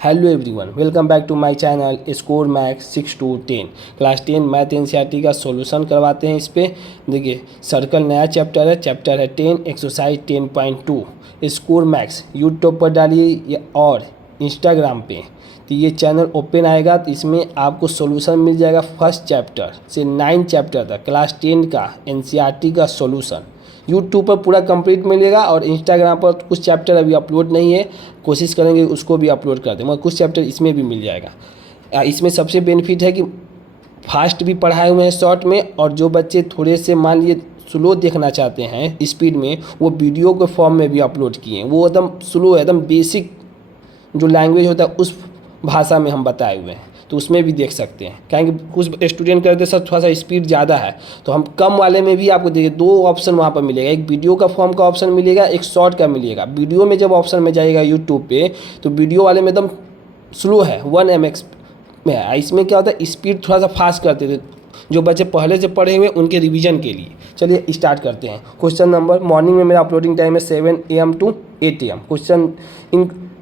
Hello everyone, welcome back to my channel score max 6 to 10 class 10 math NCERT का solution करवाते हैं। इस पे देखिए सर्कल नया चैप्टर है 10 एक्सरसाइज 10.2 स्कोर मैक्स यूट्यूब पर डालिए और इंस्टाग्राम पे तो ये चैनल ओपन आएगा तो इसमें आपको सॉल्यूशन मिल जाएगा फर्स्ट चैप्टर से 9 चैप्टर तक क्लास 10 का एनसीईआरटी का सॉल्यूशन यूट्यूब पर पूरा कंप्लीट मिलेगा और इंस्टाग्राम पर कुछ चैप्टर अभी अपलोड नहीं है, कोशिश करेंगे उसको भी अपलोड कर दें, मगर कुछ चैप्टर इसमें भी मिल जाएगा। इसमें सबसे बेनिफिट है कि फास्ट भी पढ़ाए हुए हैं शॉर्ट में, और जो बच्चे थोड़े से मान लिए स्लो देखना चाहते हैं स्पीड में, वो वीडियो के फॉर्म में भी अपलोड किए हैं। वो एकदम स्लो है, एकदम बेसिक जो लैंग्वेज होता है उस भाषा में हम बताए हुए हैं, तो उसमें भी देख सकते हैं। क्योंकि कुछ स्टूडेंट करते सर थोड़ा सा स्पीड ज़्यादा है, तो हम कम वाले में भी आपको देखिए 2 ऑप्शन वहाँ पर मिलेगा, एक वीडियो का फॉर्म का ऑप्शन मिलेगा, एक शॉर्ट का मिलेगा। वीडियो में जब ऑप्शन में जाएगा यूट्यूब पे तो वीडियो वाले में एकदम स्लो है 1 MX में है। इसमें क्या होता है स्पीड थोड़ा सा फास्ट करते थे, जो बच्चे पहले से पढ़े हुए उनके रिवीजन के लिए। चलिए स्टार्ट करते हैं। क्वेश्चन नंबर, मॉर्निंग में मेरा अपलोडिंग टाइम है 7 AM to 8 AM।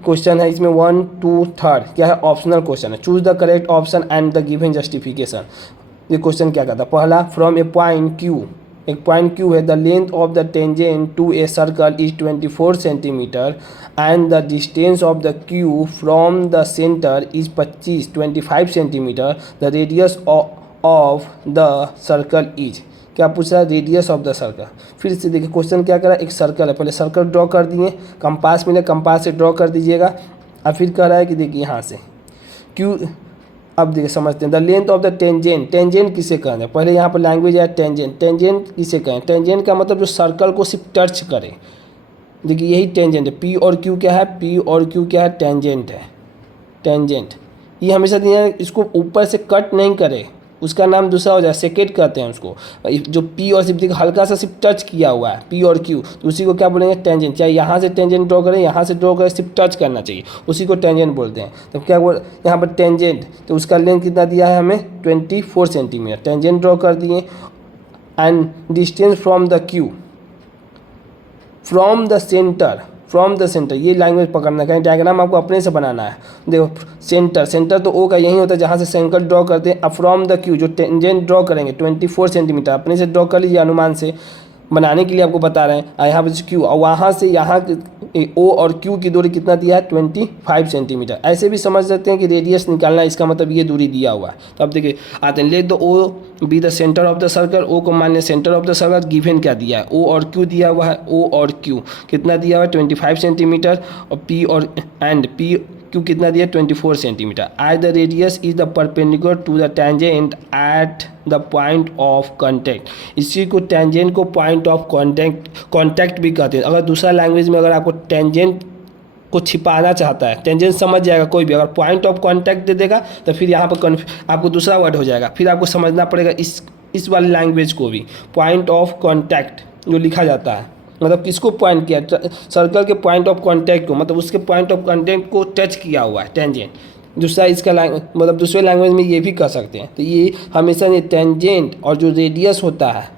क्वेश्चन है इसमें 1, 2, 3 क्या है, ऑप्शनल क्वेश्चन है। Choose the correct option and the given justification. ये क्वेश्चन क्या कहता है, पहला फ्रॉम ए पॉइंट क्यू, एक पॉइंट क्यू है, the length of the tangent to a circle is 24 centimetre and the distance of the Q from the centre is 25 centimetre, the radius of the circle is. क्या पूछ रहा है, radius of the circle. फिर से देखिए question क्या करा, एक सर्कल है, पहले सर्कल ड्रॉ कर दिए, कंपास मिले कंपास से ड्रॉ कर दीजिएगा। अब फिर कह रहा है कि देखिए यहाँ से क्यू, अब देखिए समझते हैं, the length of the tangent. Tangent किसे कहते हैं, पहले यहाँ पर लैंग्वेज है टेंजेंट। टेंजेंट किसे कहें, टेंजेंट का मतलब जो सर्कल को सिर्फ टच करे। देखिए यही टेंजेंट है। पी और क्यू क्या है, पी और क्यू क्या है, टेंजेंट है। टेंजेंट ये हमेशा दिया है, इसको ऊपर से कट नहीं करे, उसका नाम दूसरा हो जाए, सेकेट कहते हैं उसको। जो पी और सिर्फ हल्का सा सिर्फ टच किया हुआ है पी और क्यू, तो उसी को क्या बोलेंगे, टेंजेंट। चाहे यहाँ से टेंजेंट ड्रॉ करें, यहाँ से ड्रॉ करें, सिर्फ टच करना चाहिए, उसी को टेंजेंट बोलते हैं। तो क्या बोल यहाँ पर टेंजेंट, तो उसका लेंथ कितना दिया है हमें 24 सेंटीमीटर। टेंजेंट ड्रॉ कर दिए and distance from the Q from the centre, from the centre, ये लैंग्वेज पकड़ना है, कहीं डायग्राम आपको अपने से बनाना है। देखो सेंटर, सेंटर तो ओ का यही होता है जहाँ से सर्कल ड्रॉ करते हैं। अब फ्रॉम द क्यू जो टेंजेंट ड्रॉ करेंगे 24 सेंटीमीटर, अपने से ड्रॉ कर लीजिए, अनुमान से बनाने के लिए आपको बता रहे हैं। यहाँ पर क्यू और वहाँ से यहाँ ओ और क्यू की दूरी कितना दिया है 25 सेंटीमीटर। ऐसे भी समझ सकते हैं कि रेडियस निकालना है, इसका मतलब ये दूरी दिया हुआ है। तो अब देखिए आते हैं, let the O be the centre of the circle. O को मान लें centre of the circle, given क्या दिया है, ओ और क्यू दिया हुआ है। ओ और क्यू कितना दिया हुआ है 25 सेंटीमीटर, और पी और एंड पी क्यू कितना दिया 24 सेंटीमीटर। आज the radius is the perpendicular to the tangent at the point of contact. इसी को टेंजेंट को पॉइंट ऑफ कॉन्टैक्ट भी कहते हैं। अगर दूसरा लैंग्वेज में अगर आपको टेंजेंट को छिपाना चाहता है, टेंजेंट समझ जाएगा कोई भी, अगर पॉइंट ऑफ कॉन्टैक्ट दे देगा तो फिर यहाँ पर आपको दूसरा वर्ड हो जाएगा, फिर आपको समझना पड़ेगा इस वाली लैंग्वेज को भी। पॉइंट ऑफ कॉन्टैक्ट जो लिखा जाता है, मतलब किसको पॉइंट किया, सर्कल के पॉइंट ऑफ कॉन्टैक्ट को, मतलब उसके पॉइंट ऑफ कॉन्टैक्ट को टच किया हुआ है टेंजेंट। दूसरा इसका मतलब दूसरे लैंग्वेज में ये भी कह सकते हैं। तो ये हमेशा ये टेंजेंट और जो रेडियस होता है,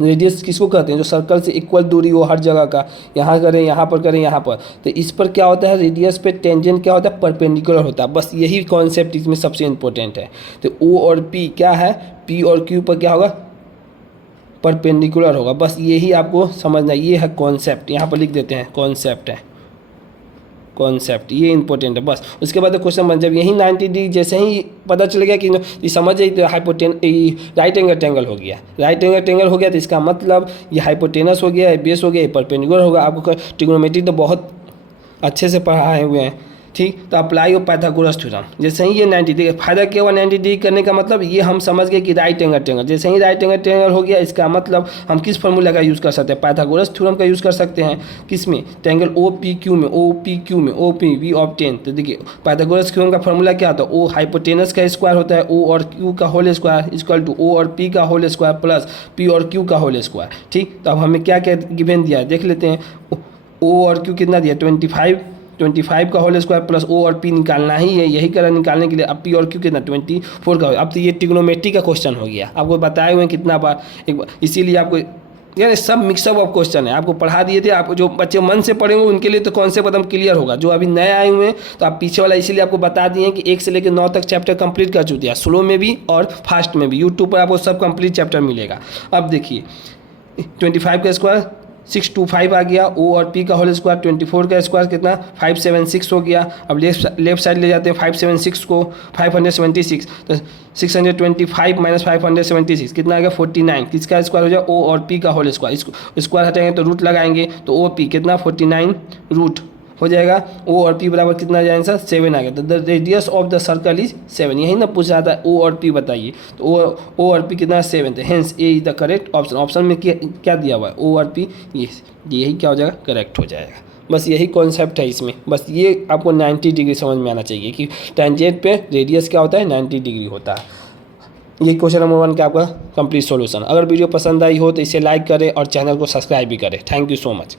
रेडियस किसको कहते हैं, जो सर्कल से इक्वल दूरी हो हर जगह का, यहाँ करें यहाँ पर करें यहाँ पर, तो इस पर क्या होता है, रेडियस पे टेंजेंट क्या होता है, परपेंडिकुलर होता है। बस यही कॉन्सेप्ट इसमें सबसे इंपॉर्टेंट है। तो ओ और पी क्या है, पी और क्यू पर क्या होगा, परपेंडिकुलर होगा। बस यही आपको समझना, ये है कॉन्सेप्ट, यहाँ पर लिख देते हैं कॉन्सेप्ट है, कॉन्सेप्ट ये इंपॉर्टेंट है बस। उसके बाद क्वेश्चन बन, जब यही 90 डिग्री जैसे ही पता चल गया कि ये समझ जाइए तो राइट एंगल ट्रायंगल हो गया। राइट एंगल ट्रायंगल हो गया तो इसका मतलब ये हाइपोटेनस हो गया, बेस हो गया, ये परपेंडिकुलर होगा। आपको ट्रिग्नोमेट्री तो बहुत अच्छे से पढ़ाए हुए हैं, ठीक। तो अप्लाई हो पाइथागोरस थ्योरम। जैसे ही ये 90 डिग्री, फायदा क्या हुआ 90 डिग्री करने का, मतलब ये हम समझ गए कि राइट एंगल ट्रायंगल। जैसे ही राइट एंगल ट्रायंगल हो गया, इसका मतलब हम किस फार्मूला का यूज़ कर सकते हैं, पाइथागोरस थ्योरम का यूज़ कर सकते हैं। किस में, ट्रायंगल ओ पी क्यू में, ओ पी क्यू में, ओ पी वी ऑब्टेन। तो देखिए पाइथागोरस थ्योरम का फार्मूला क्या होता है, ओ हाइपोटेनस का स्क्वायर होता है, ओ और क्यू का whole square equal to O और पी का होल स्क्वायर प्लस पी और क्यू का होल स्क्वायर, ठीक। तो अब हमें क्या क्या गिवन दिया है देख लेते हैं। ओ और क्यू कितना दिया 25 का होल स्क्वायर प्लस ओ और पी निकालना ही है, यही कलर निकालने के लिए। अब पी और क्यू कितना 24 का हो। अब तो ये ट्रिग्नोमेट्री का क्वेश्चन हो गया, आपको बताए हुए हैं कितना बार, एक बार, इसीलिए आपको यानी सब मिक्सअप ऑफ क्वेश्चन है, आपको पढ़ा दिए थे, आप जो बच्चे मन से पढ़ेंगे उनके लिए तो कॉन्सेप्ट एकदम क्लियर होगा। जो अभी नए आए हुए हैं तो आप पीछे वाला इसीलिए आपको बता दिए कि 1 से लेकर 9 तक चैप्टर कंप्लीट कर चुके हैं, स्लो में भी और फास्ट में भी। यूट्यूब पर आपको सब कंप्लीट चैप्टर मिलेगा। अब देखिए 25 का स्क्वायर 625 आ गया, ओ और पी का होल स्क्वायर 24 का स्क्वायर कितना 576 हो गया। अब लेफ्ट साइड ले जाते हैं 576 को 576, तो 625 माइनस 576 कितना आ गया 49। किसका स्क्वायर हो जाए ओ और पी का होल स्क्वायर, इसको स्क्वायर हटाएंगे तो रूट लगाएंगे तो ओ पी कितना 49 रूट हो जाएगा। ओ और पी बराबर कितना आ जाएगा आंसर 7 आ गया। तो the radius of the circle is 7, यही ना पूछ रहा था ओ और पी बताइए, तो ओ और पी कितना 7 है, hence A is the correct option. Option में क्या दिया हुआ है ओ और पी, यही क्या हो जाएगा करेक्ट हो जाएगा। बस यही कॉन्सेप्ट है इसमें, बस ये आपको 90 डिग्री समझ में आना चाहिए कि टेंजेंट पे रेडियस क्या होता है 90 डिग्री होता है। ये क्वेश्चन नंबर 1 का आपका कंप्लीट सॉल्यूशन। अगर वीडियो पसंद आई हो तो इसे लाइक करें और चैनल को सब्सक्राइब भी करें। Thank you so much.